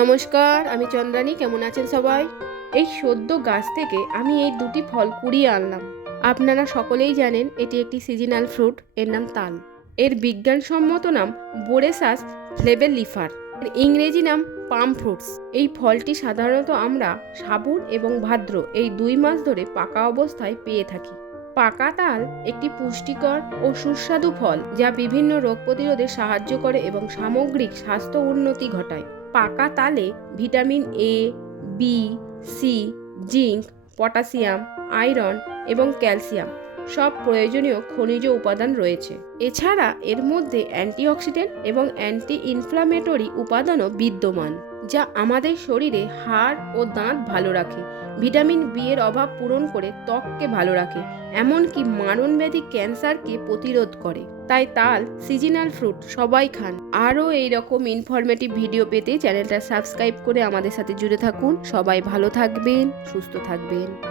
নমস্কার, আমি চন্দ্রানী। কেমন আছেন সবাই? এই সদ্য গাছ থেকে আমি এই দুটি ফল কুড়িয়ে আনলাম। আপনারা সকলেই জানেন এটি একটি সিজনাল ফ্রুট, এর নাম তাল। এর বিজ্ঞানসম্মত নাম বোরেসাস ফ্লেভেলিফার। এর ইংরেজি নাম পাম ফ্রুটস। এই ফলটি সাধারণত আমরা শ্রাবণ এবং ভাদ্র এই 2 মাস ধরে পাকা অবস্থায় পেয়ে থাকি। পাকা তাল একটি পুষ্টিকর ও সুস্বাদু ফল যা বিভিন্ন রোগ প্রতিরোধে সাহায্য করে এবং সামগ্রিক স্বাস্থ্য উন্নতি ঘটায়। পাকা তালে vitamin A, B, C, zinc, potassium, iron এবং ক্যালসিয়াম সব প্রয়োজনীয় খনিজ উপাদান রয়েছে। এছাড়া এর মধ্যে অ্যান্টিঅক্সিডেন্ট এবং অ্যান্টি ইনফ্ল্যামেটরি উপাদানও বিদ্যমান, যা আমাদের শরীরে হাড় ও দাঁত ভালো রাখে। ভিটামিন বি এর অভাব পূরণ করে ত্বককে ভালো রাখে, এমনকি মারণব্যাধি ক্যান্সারকে প্রতিরোধ করে। তাই তাল সিজনাল ফ্রুট, সবাই খান। আরও এইরকম ইনফরমেটিভ ভিডিও পেতে চ্যানেলটা সাবস্ক্রাইব করে আমাদের সাথে জুড়ে থাকুন। সবাই ভালো থাকবেন, সুস্থ থাকবেন।